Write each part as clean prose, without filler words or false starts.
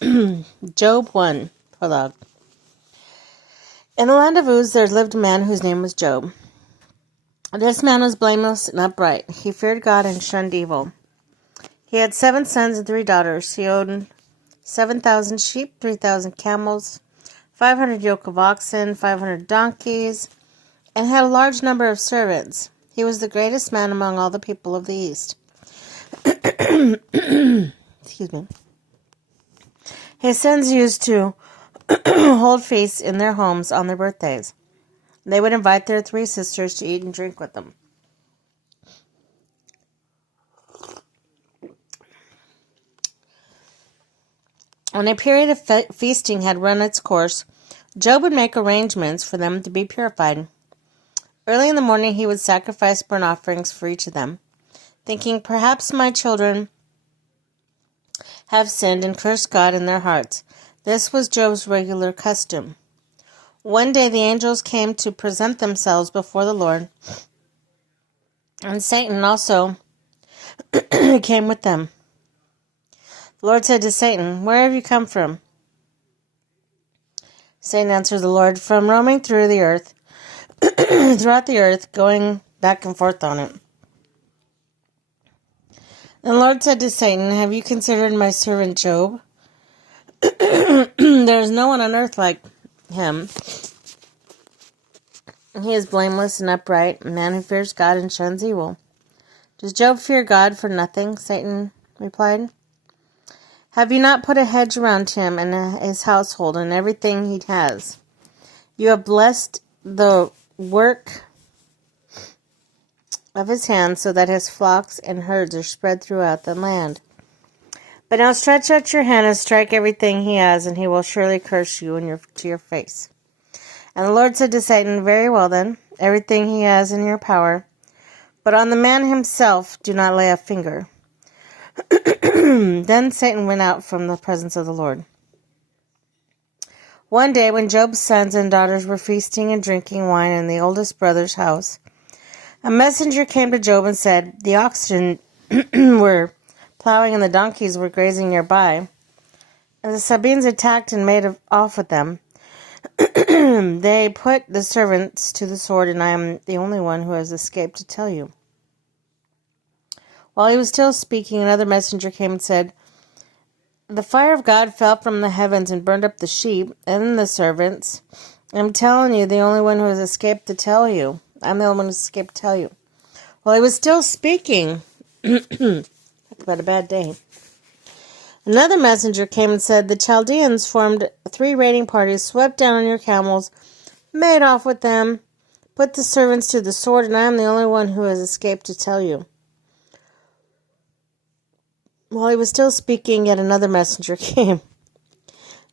Job 1, Prologue. In the land of Uz there lived a man whose name was Job. This man was blameless and upright. He feared God and shunned evil. He had 7 sons and 3 daughters. He owned 7,000 sheep, 3,000 camels, 500 yoke of oxen, 500 donkeys, and had a large number of servants. He was the greatest man among all the people of the East. Excuse me. His sons used to hold feasts in their homes on their birthdays. They would invite their 3 sisters to eat and drink with them. When a period of feasting had run its course, Job would make arrangements for them to be purified. Early in the morning he would sacrifice burnt offerings for each of them, thinking, "Perhaps my children have sinned and cursed God in their hearts." This was Job's regular custom. One day the angels came to present themselves before the Lord, and Satan also came with them. The Lord said to Satan, "Where have you come from?" Satan answered the Lord, "From roaming through the earth, throughout the earth, going back and forth on it." And the Lord said to Satan, "Have you considered my servant Job? There is no one on earth like him. He is blameless and upright, a man who fears God and shuns evil." "Does Job fear God for nothing?" Satan replied. "Have you not put a hedge around him and his household and everything he has? You have blessed the work of his hands so that his flocks and herds are spread throughout the land. But now stretch out your hand and strike everything he has, and he will surely curse you to your face." And the Lord said to Satan, "Very well then, everything he has in your power, but on the man himself do not lay a finger." Then Satan went out from the presence of the Lord. One day when Job's sons and daughters were feasting and drinking wine in the oldest brother's house, a messenger came to Job and said, "The oxen were plowing and the donkeys were grazing nearby, and the Sabines attacked and made off with them. They put the servants to the sword, and I am the only one who has escaped to tell you." While he was still speaking, another messenger came and said, "The fire of God fell from the heavens and burned up the sheep and the servants. I'm telling you, the only one who has escaped to tell you. I'm the only one who has escaped to tell you." While he was still speaking, talk about a bad day, another messenger came and said, "The Chaldeans formed 3 raiding parties, swept down on your camels, made off with them, put the servants to the sword, and I am the only one who has escaped to tell you." While he was still speaking, yet another messenger came.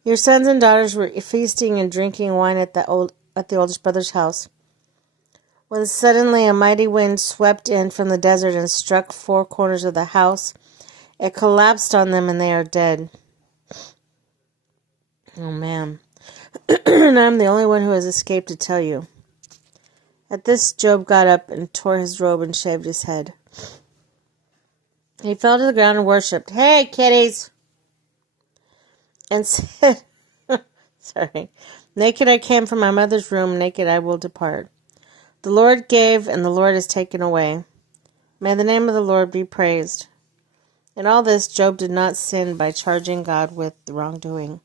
"Your sons and daughters were feasting and drinking wine at the oldest brother's house, when suddenly a mighty wind swept in from the desert and struck 4 corners of the house. It collapsed on them, and they are dead." Oh man. "And I'm the only one who has escaped to tell you." At this, Job got up and tore his robe and shaved his head. He fell to the ground and worshipped. "Hey, kitties!" And said, "Naked I came from my mother's womb, naked I will depart. The Lord gave, and the Lord has taken away. May the name of the Lord be praised." In all this, Job did not sin by charging God with wrongdoing.